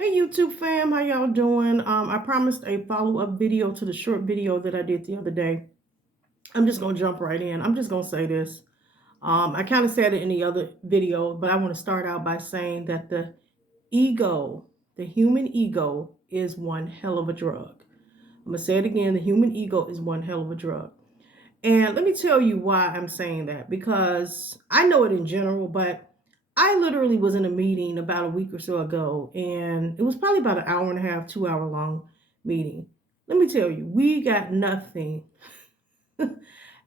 Hey YouTube fam, how y'all doing? I promised a follow-up video to the short video that I did the other day. I'm just gonna jump right in. I'm just gonna say this. I kind of said it in the other video, but I want to start out by saying that the ego, the human ego, is one hell of a drug. I'm gonna say it again, the human ego is one hell of a drug. And let me tell you why I'm saying that, because I know it in general, but I literally was in a meeting about a week or so ago, and it was probably about an hour and a half, 2 hour long meeting. Let me tell you, we got nothing,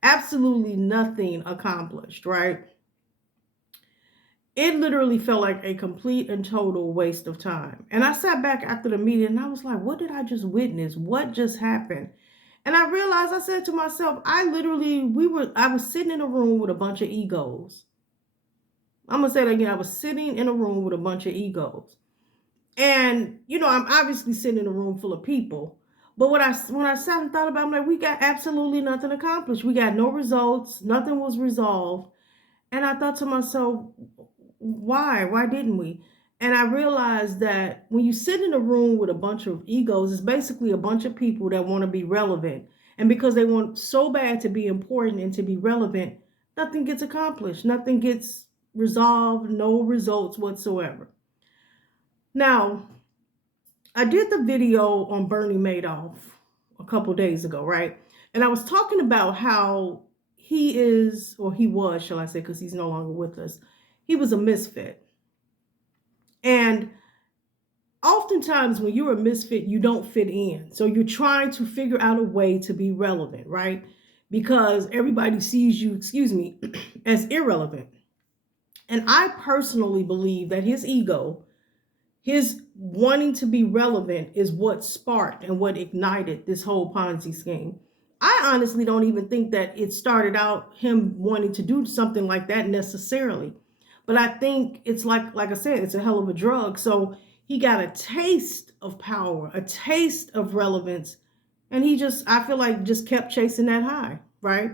absolutely nothing accomplished, right? It literally felt like a complete and total waste of time. And I sat back after the meeting and I was like, what did I just witness? What just happened? And I realized, I said to myself, I was sitting in a room with a bunch of egos. I'm going to say that again. I was sitting in a room with a bunch of egos. And, I'm obviously sitting in a room full of people. But when I sat and thought about it, I'm like, we got absolutely nothing accomplished. We got no results. Nothing was resolved. And I thought to myself, why? Why didn't we? And I realized that when you sit in a room with a bunch of egos, it's basically a bunch of people that want to be relevant. And because they want so bad to be important and to be relevant, nothing gets accomplished. Nothing gets resolved, no results whatsoever. Now, I did the video on Bernie Madoff a couple days ago, right? And I was talking about how he is, or he was, shall I say, because he's no longer with us. He was a misfit. And oftentimes when you're a misfit, you don't fit in. So you're trying to figure out a way to be relevant, right? Because everybody sees you, as irrelevant. And I personally believe that his ego, his wanting to be relevant, is what sparked and what ignited this whole Ponzi scheme. I honestly don't even think that it started out him wanting to do something like that necessarily. But I think it's like I said, it's a hell of a drug. So he got a taste of power, a taste of relevance, and I feel like just kept chasing that high, right?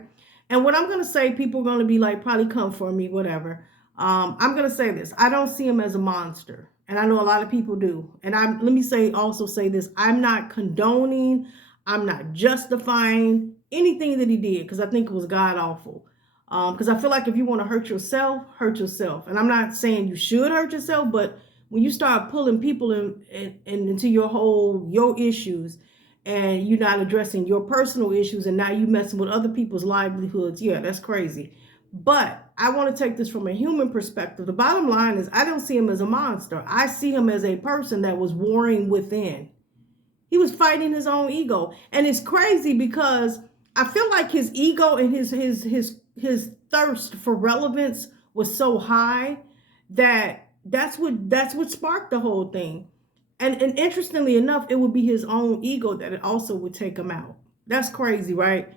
And what I'm gonna say, people are gonna be like, probably come for me, whatever. I'm gonna say this: I don't see him as a monster, and I know a lot of people do. And let me say this: I'm not condoning, I'm not justifying anything that he did, because I think it was god awful. Because I feel like if you want to hurt yourself, hurt yourself. And I'm not saying you should hurt yourself, but when you start pulling people into your issues, and you're not addressing your personal issues, and now you messing with other people's livelihoods, yeah, that's crazy. But I want to take this from a human perspective. The bottom line is, I don't see him as a monster. I see him as a person that was warring within. He was fighting his own ego. And it's crazy because I feel like his ego and his thirst for relevance was so high that that's what sparked the whole thing. And interestingly enough, it would be his own ego that it also would take him out. That's crazy, right?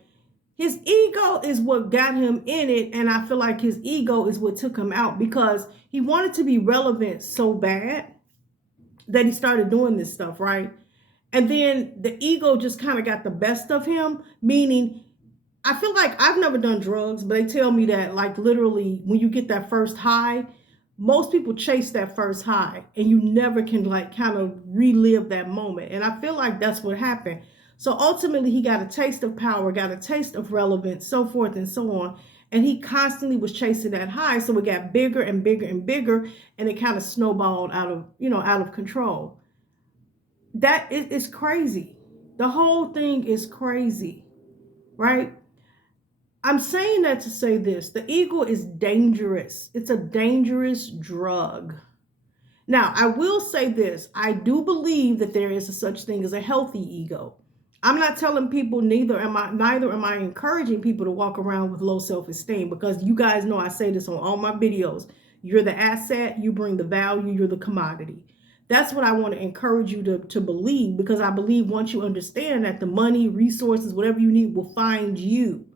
His ego is what got him in it, and I feel like his ego is what took him out, because he wanted to be relevant so bad that he started doing this stuff, right? And then the ego just kind of got the best of him, meaning, I feel like, I've never done drugs, but they tell me that, like, literally when you get that first high, most people chase that first high and you never can, like, kind of relive that moment. And I feel like that's what happened. So ultimately he got a taste of power, got a taste of relevance, so forth and so on. And he constantly was chasing that high. So it got bigger and bigger and bigger, and it kind of snowballed out of control. That is crazy. The whole thing is crazy, right? I'm saying that to say this: the ego is dangerous. It's a dangerous drug. Now, I will say this: I do believe that there is a such thing as a healthy ego. I'm not telling people, neither am I encouraging people to walk around with low self-esteem, because you guys know I say this on all my videos. You're the asset, you bring the value, you're the commodity. That's what I want to encourage you to believe, because I believe once you understand that, the money, resources, whatever you need will find you,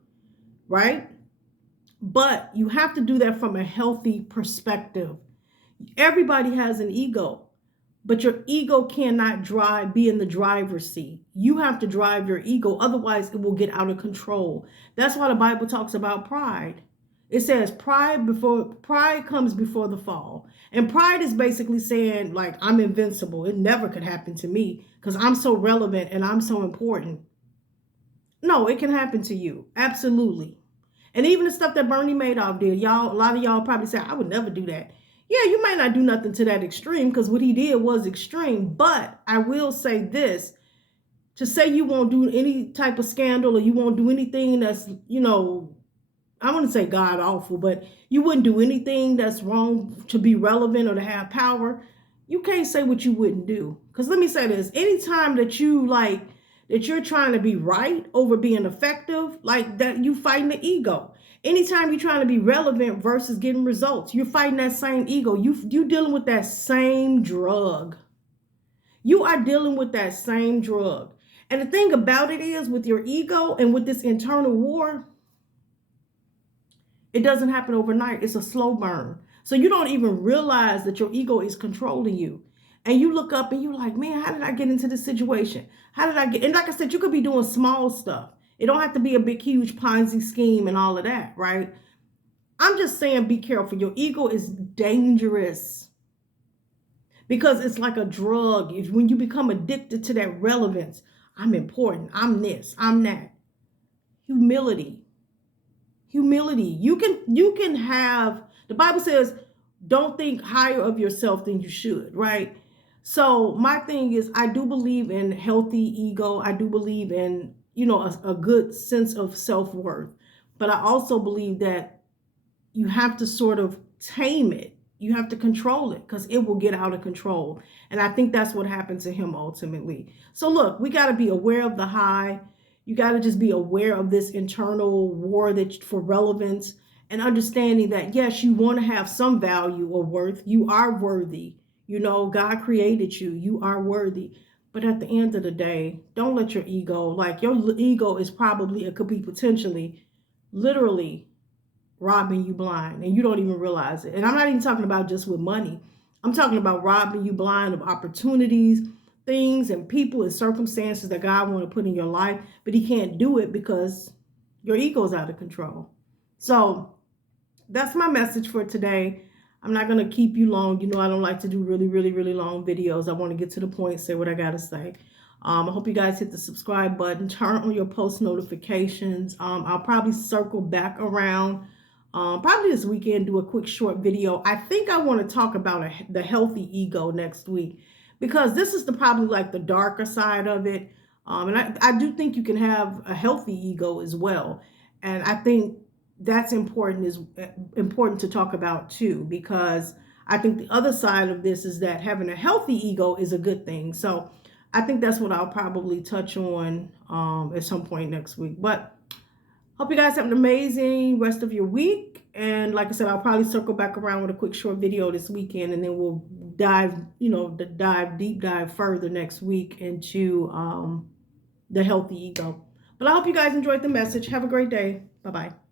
right? But you have to do that from a healthy perspective. Everybody has an ego, but your ego cannot be in the driver's seat. You have to drive your ego, otherwise it will get out of control. That's why the Bible talks about pride. It says pride comes before the fall. And pride is basically saying, like, I'm invincible. It never could happen to me because I'm so relevant and I'm so important. No, it can happen to you. Absolutely. And even the stuff that Bernie Madoff did, y'all, a lot of y'all probably say, I would never do that. Yeah, you might not do nothing to that extreme because what he did was extreme. But I will say this, to say you won't do any type of scandal or you won't do anything that's, I wouldn't say god awful, but you wouldn't do anything that's wrong to be relevant or to have power. You can't say what you wouldn't do. Because let me say this, anytime that you're trying to be right over being effective, like that, you fighting the ego. Anytime you're trying to be relevant versus getting results, you're fighting that same ego. You dealing with that same drug. You are dealing with that same drug. And the thing about it is, with your ego and with this internal war, it doesn't happen overnight. It's a slow burn. So you don't even realize that your ego is controlling you. And you look up and you're like, man, how did I get into this situation? How did I get? And like I said, you could be doing small stuff. It don't have to be a big, huge Ponzi scheme and all of that, right? I'm just saying, be careful. Your ego is dangerous because it's like a drug. When you become addicted to that relevance, I'm important, I'm this, I'm that. Humility. You can have, the Bible says, don't think higher of yourself than you should, right? So my thing is, I do believe in healthy ego. I do believe in, a good sense of self-worth. But I also believe that you have to sort of tame it. You have to control it because it will get out of control. And I think that's what happened to him ultimately. So look, we got to be aware of the high. You got to just be aware of this internal war that for relevance and understanding that, yes, you want to have some value or worth. You are worthy. God created you. You are worthy. But at the end of the day, don't let your ego is probably, it could be potentially, literally robbing you blind and you don't even realize it. And I'm not even talking about just with money. I'm talking about robbing you blind of opportunities, things and people and circumstances that God want to put in your life, but he can't do it because your ego is out of control. So that's my message for today. I'm not going to keep you long. I don't like to do really, really, really long videos. I want to get to the point, say what I got to say. I hope you guys hit the subscribe button, turn on your post notifications. I'll probably circle back around probably this weekend, do a quick short video. I think I want to talk about the healthy ego next week because this is probably like the darker side of it. And I do think you can have a healthy ego as well. And I think that's important to talk about too, because I think the other side of this is that having a healthy ego is a good thing. So I think that's what I'll probably touch on at some point next week. But hope you guys have an amazing rest of your week. And like I said, I'll probably circle back around with a quick short video this weekend, and then we'll deep dive further next week into the healthy ego. But I hope you guys enjoyed the message. Have a great day. Bye-bye.